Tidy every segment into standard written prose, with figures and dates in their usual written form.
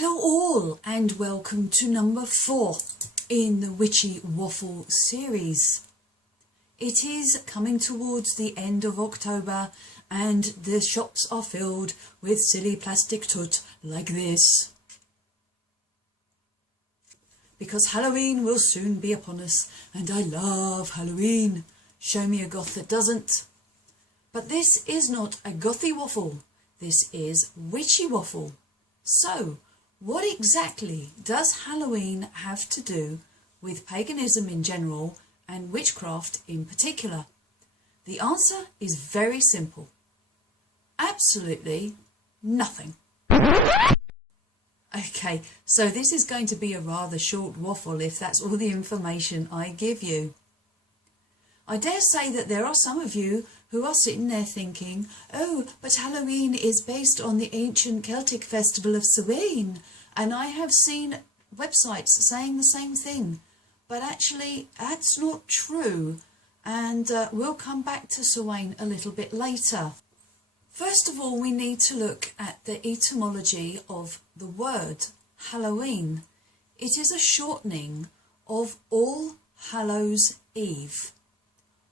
Hello all and welcome to number 4 in the Witchy waffle series. It is coming towards the end of October and the shops are filled with silly plastic toot like this. Because Halloween will soon be upon us and I love Halloween. Show me a goth that doesn't. But this is not a gothy waffle, this is witchy waffle. So, what exactly does Halloween have to do with paganism in general and witchcraft in particular? The answer is very simple. Absolutely nothing. Okay, so this is going to be a rather short waffle if that's all the information I give you. I dare say that there are some of you who are sitting there thinking, oh, but Halloween is based on the ancient Celtic festival of Samhain, and I have seen websites saying the same thing, but actually that's not true, and we'll come back to Samhain a little bit later. First of all, we need to look at the etymology of the word Halloween. It is a shortening of All Hallows Eve.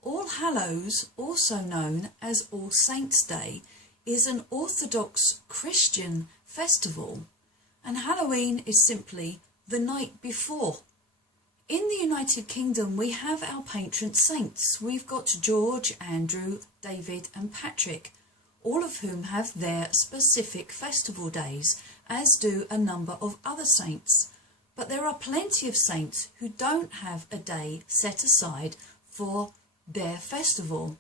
All Hallows, also known as All Saints' Day, is an Orthodox Christian festival, and Halloween is simply the night before. In the United Kingdom, we have our patron saints. We've got George, Andrew, David and Patrick, all of whom have their specific festival days, as do a number of other saints. But there are plenty of saints who don't have a day set aside for their festival.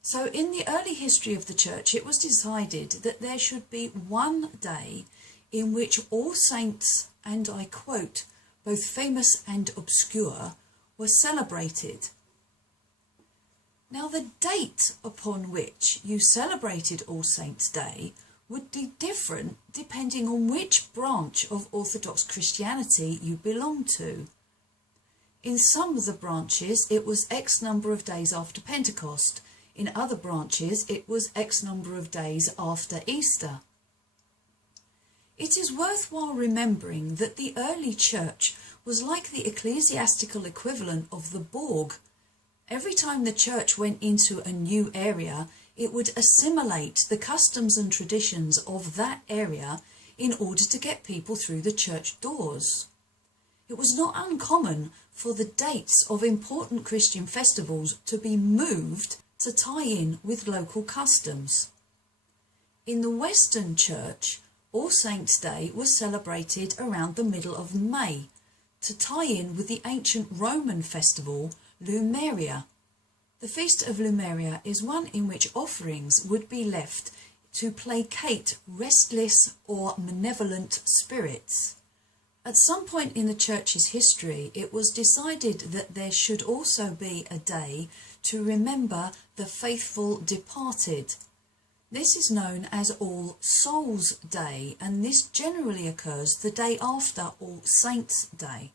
So in the early history of the church, it was decided that there should be one day in which all saints, and I quote, both famous and obscure, were celebrated. Now the date upon which you celebrated All Saints' Day would be different depending on which branch of Orthodox Christianity you belong to. In some of the branches, it was X number of days after Pentecost. In other branches, it was X number of days after Easter. It is worthwhile remembering that the early church was like the ecclesiastical equivalent of the Borg. Every time the church went into a new area, it would assimilate the customs and traditions of that area in order to get people through the church doors. It was not uncommon for the dates of important Christian festivals to be moved to tie in with local customs. In the Western Church, All Saints' Day was celebrated around the middle of May to tie in with the ancient Roman festival Lumeria. The Feast of Lumeria is one in which offerings would be left to placate restless or malevolent spirits. At some point in the church's history, it was decided that there should also be a day to remember the faithful departed. This is known as All Souls' Day, and this generally occurs the day after All Saints' Day.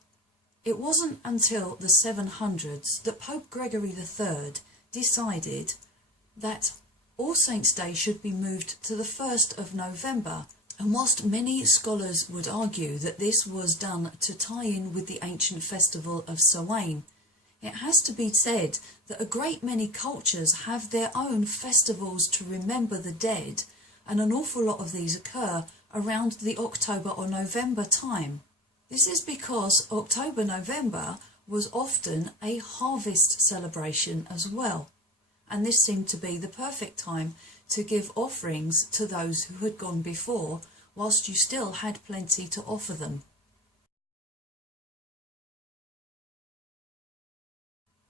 It wasn't until the 700s that Pope Gregory III decided that All Saints' Day should be moved to the 1st of November. And whilst many scholars would argue that this was done to tie in with the ancient festival of Samhain, it has to be said that a great many cultures have their own festivals to remember the dead, and an awful lot of these occur around the October or November time. This is because October-November was often a harvest celebration as well, and this seemed to be the perfect time to give offerings to those who had gone before, whilst you still had plenty to offer them.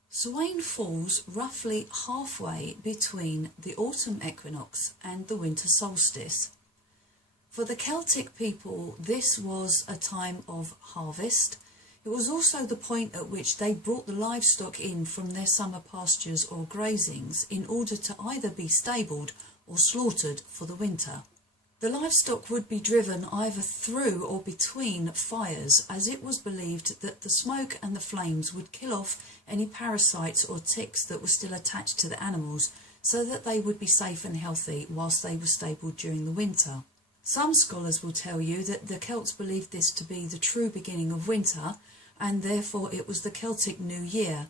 Samhain falls roughly halfway between the autumn equinox and the winter solstice. For the Celtic people, this was a time of harvest. It was also the point at which they brought the livestock in from their summer pastures or grazings in order to either be stabled or slaughtered for the winter. The livestock would be driven either through or between fires, as it was believed that the smoke and the flames would kill off any parasites or ticks that were still attached to the animals, so that they would be safe and healthy whilst they were stabled during the winter. Some scholars will tell you that the Celts believed this to be the true beginning of winter, and therefore it was the Celtic New Year.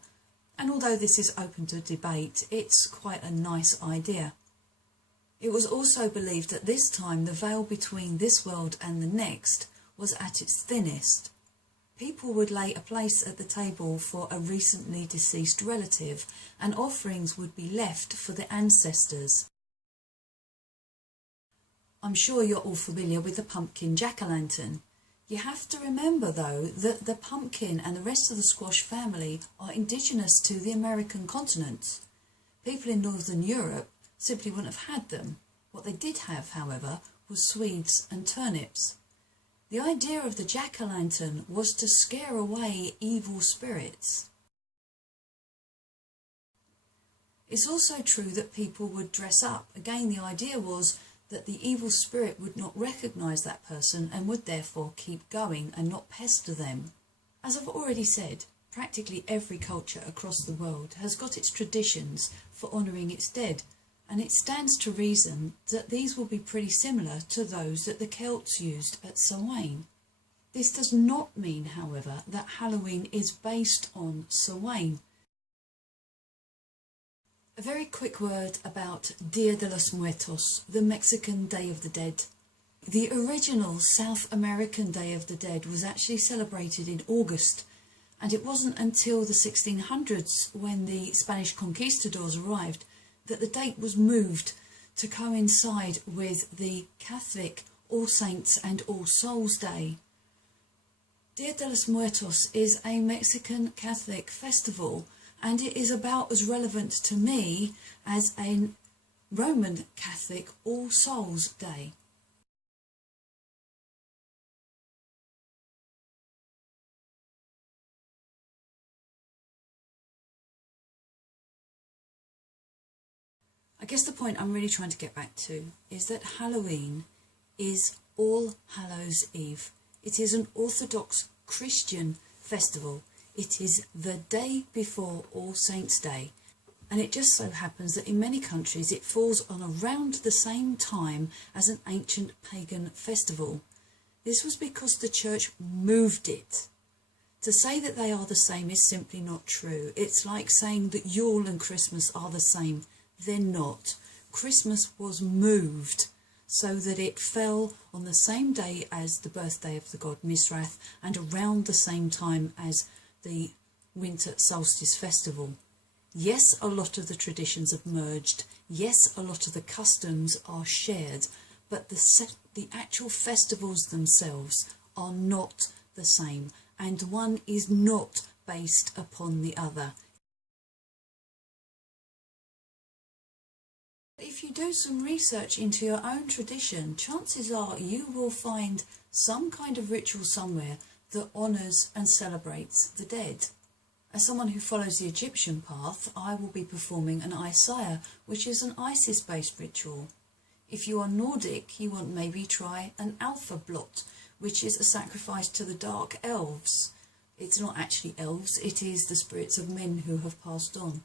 And although this is open to debate, it's quite a nice idea. It was also believed at this time the veil between this world and the next was at its thinnest. People would lay a place at the table for a recently deceased relative, and offerings would be left for the ancestors. I'm sure you're all familiar with the pumpkin jack-o'-lantern. You have to remember though that the pumpkin and the rest of the squash family are indigenous to the American continent. People in Northern Europe simply wouldn't have had them. What they did have, however, was swedes and turnips. The idea of the jack-o'-lantern was to scare away evil spirits. It's also true that people would dress up. Again, the idea was that the evil spirit would not recognise that person and would therefore keep going and not pester them. As I've already said, practically every culture across the world has got its traditions for honouring its dead, and it stands to reason that these will be pretty similar to those that the Celts used at Samhain. This does not mean, however, that Halloween is based on Samhain. A very quick word about Dia de los Muertos, the Mexican Day of the Dead. The original South American Day of the Dead was actually celebrated in August, and it wasn't until the 1600s, when the Spanish conquistadors arrived, that the date was moved to coincide with the Catholic All Saints and All Souls Day. Dia de los Muertos is a Mexican Catholic festival, and it is about as relevant to me as a Roman Catholic All Souls Day. I guess the point I'm really trying to get back to is that Halloween is All Hallows Eve. It is an Orthodox Christian festival. It is the day before All Saints' Day, and it just so happens that in many countries it falls on around the same time as an ancient pagan festival. This was because the church moved it. To say that they are the same is simply not true. It's like saying that Yule and Christmas are the same. They're not. Christmas was moved so that it fell on the same day as the birthday of the god Mithras and around the same time as the winter solstice festival. Yes, a lot of the traditions have merged. Yes, a lot of the customs are shared, but the actual festivals themselves are not the same, and one is not based upon the other. If you do some research into your own tradition, chances are you will find some kind of ritual somewhere that honours and celebrates the dead. As someone who follows the Egyptian path, I will be performing an Isaiah, which is an Isis-based ritual. If you are Nordic, you want maybe try an Alpha Blot, which is a sacrifice to the dark elves. It's not actually elves, it is the spirits of men who have passed on.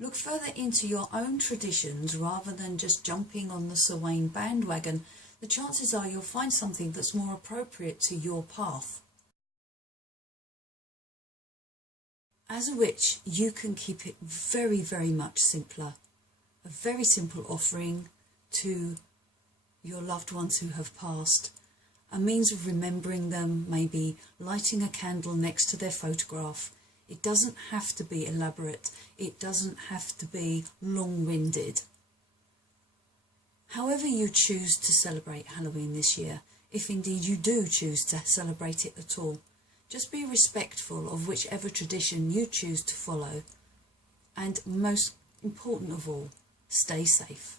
Look further into your own traditions rather than just jumping on the Samhain bandwagon. The chances are you'll find something that's more appropriate to your path. As a witch, you can keep it very, very much simpler. A very simple offering to your loved ones who have passed. A means of remembering them, maybe lighting a candle next to their photograph. It doesn't have to be elaborate. It doesn't have to be long-winded. However you choose to celebrate Halloween this year, if indeed you do choose to celebrate it at all, just be respectful of whichever tradition you choose to follow. And most important of all, stay safe.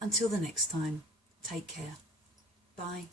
Until the next time, take care. Bye.